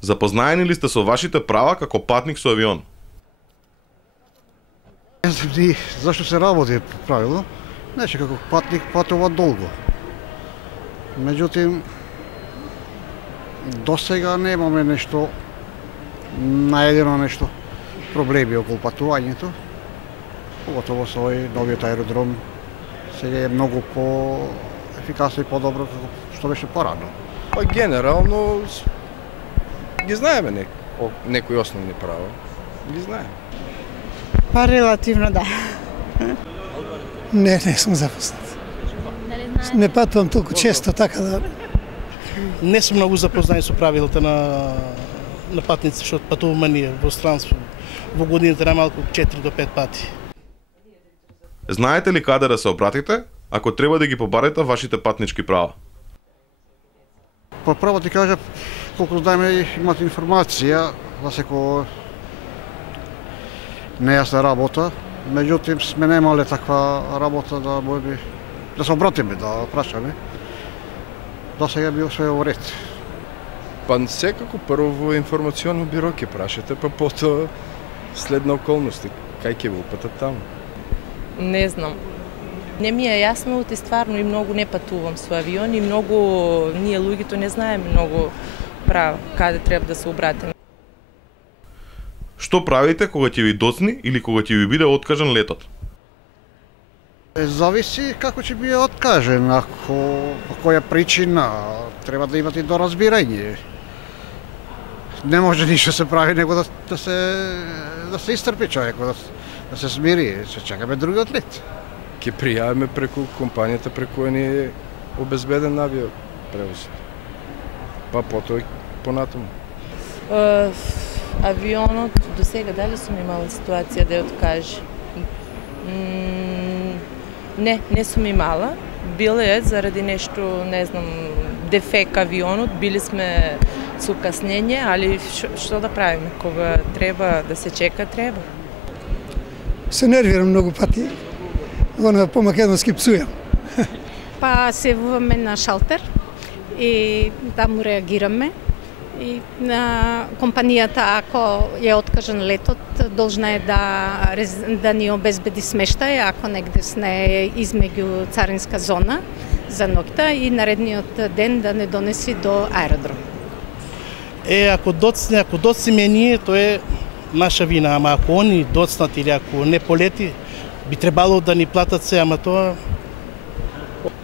Запознаени ли сте со вашите права како патник со авион? Не знам ни зашто се работи правилно. Неше како патник патува долго. Меѓутим, до сега немаме нешто, наедено нешто, проблеми околу патувањето. Поготово со овој новиот аеродром сега е многу по-ефикасно и по-добро како што беше порано. Па генерално ги знаеме некои основни права. Ги знаеме. Па релативно да. Не сум запознат. Не патувам толку често, така да... Не сум многу запознаен со правилата на патници, што патуваме ние во странство. Во годината најмалку 4 до 5 пати. Знаете ли каде да се обратите, ако треба да ги побарите вашите патнички права? Па право ти кажа, колку знаеме имате информација за секој нејасна работа, меѓутим сме немале таква работа да се обратиме, да прашаме. До сега било све во ред. Па секако прво во информационо биро ќе прашате, па потоа следна околности. Кај ќе го упатат таму? Не знам. Не ми е јасно, те стварно и многу не патувам со авион и многу ние луѓето не знаеме многу права каде треба да се обратиме. Што правите кога ќе ви доцни или кога ќе ви биде откажан летот? Зависи како ќе биде откажен, ако по која причина треба да имате доразбирање. Не може ништо се прави него да се истрпи човекот, да се смири, се чекаме другиот лет. Ќе пријавиме преку компанијата преку која ни е обезбеден авиопревоз. Па потоа понатаму. Авионот до сега дали сум имала ситуација да ја откаже? Не сум имала. Било е заради нешто, не знам, дефект авионот, били сме со каснење, али што да правиме? Кога треба да се чека, треба. Се нервирам многу пати. По македонски псујам. Па се явуваме на шалтер и таму реагираме. И на компанијата, ако е откажан летот, должна е да ни обезбеди смештај, ако негде сне измеѓу царинска зона за ноќта и наредниот ден да не донеси до аеродром. Ако доцнеме ние, тоа е наша вина, ама ако они доцнат или ако не полети, би требало да ни платат се, ама тоа...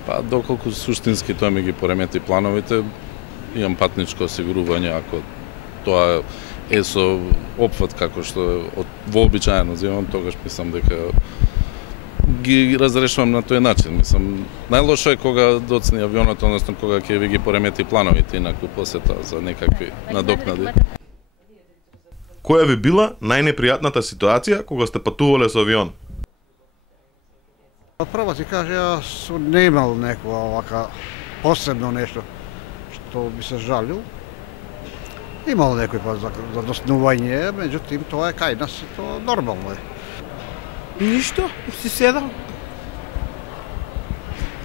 Па, доколку суштински тоа ми ги поремети плановите, имам патничко осигурување, ако тоа е со опфат како што вообичаено земам, тогаш мислам дека ги разрешувам на тој начин. Мислам, најлошо е кога доцни авионот, односно кога ќе ви ги поремети плановите, инаку посета за некакви надокнади. Која ви била најнепријатната ситуација кога сте патувале со авион? Право ти кажа, јас сум немал некоја овака посебно нешто што би се жалил. Имал некој па за доснување, меѓутим тоа е кај нас и тоа нормално е. Ништо, си седам.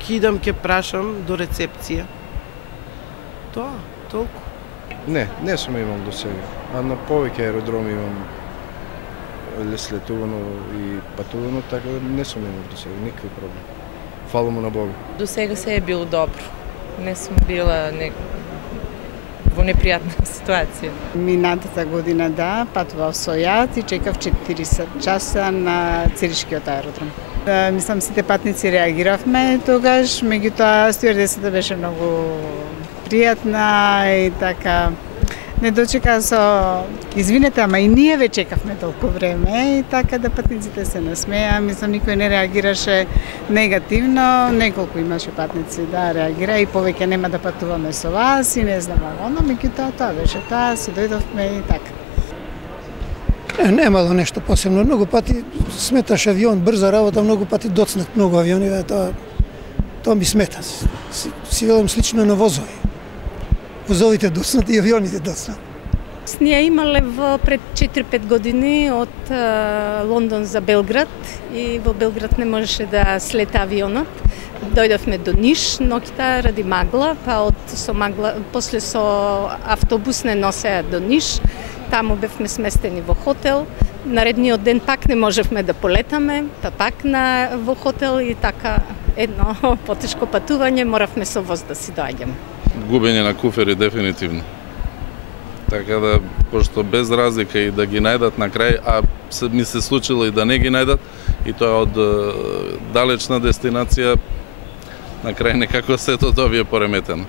Кидам, ке прашам до рецепција. Тоа, толку. Не сум имал до сега. А на повеќе аеродроми имам слетувано и патувано, така да не сум имал до сега никакви проблеми. Фала му на Бога. До сега се е било добро. Не сум била во непријатна ситуација. Минатата година да, патував со јат и чекав 40 часа на Циришкиот аеродром. Мислам, сите патници реагиравме тогаш, меѓутоа стюардесата беше многу пријатна и така не дочека со извинете, ама и ние ве чекавме толку време и така да патниците се насмеа. Мислам, никој не реагираше негативно, неколку имаше патници да реагира и повеќе нема да патуваме со вас и не знам оно, меѓутоа тоа беше тоа, си дојдовме и така. Немало нешто посебно, многу пати сметаш авион, брза работа, многу пати доцнат многу авиони, тоа ми смета. Си велам слично на возови. Возовите доцнат и авионите доцнат. Ние имале пред 4-5 години од Лондон за Белград и во Белград не можеше да слета авионот. Дојдовме до Ниш ноќта ради магла, па после со автобус не носеа до Ниш. Таму бевме сместени во хотел. Наредниот ден пак не можевме да полетаме, па пак во хотел и така едно потешко патување, моравме со воз да си доаѓаме. Губење на куфери дефинитивно. Така да, пошто без разлика и да ги најдат на крај, а ми се случило и да не ги најдат, и тоа од далечна дестинација, на крај некако сето тоа ви е пореметено.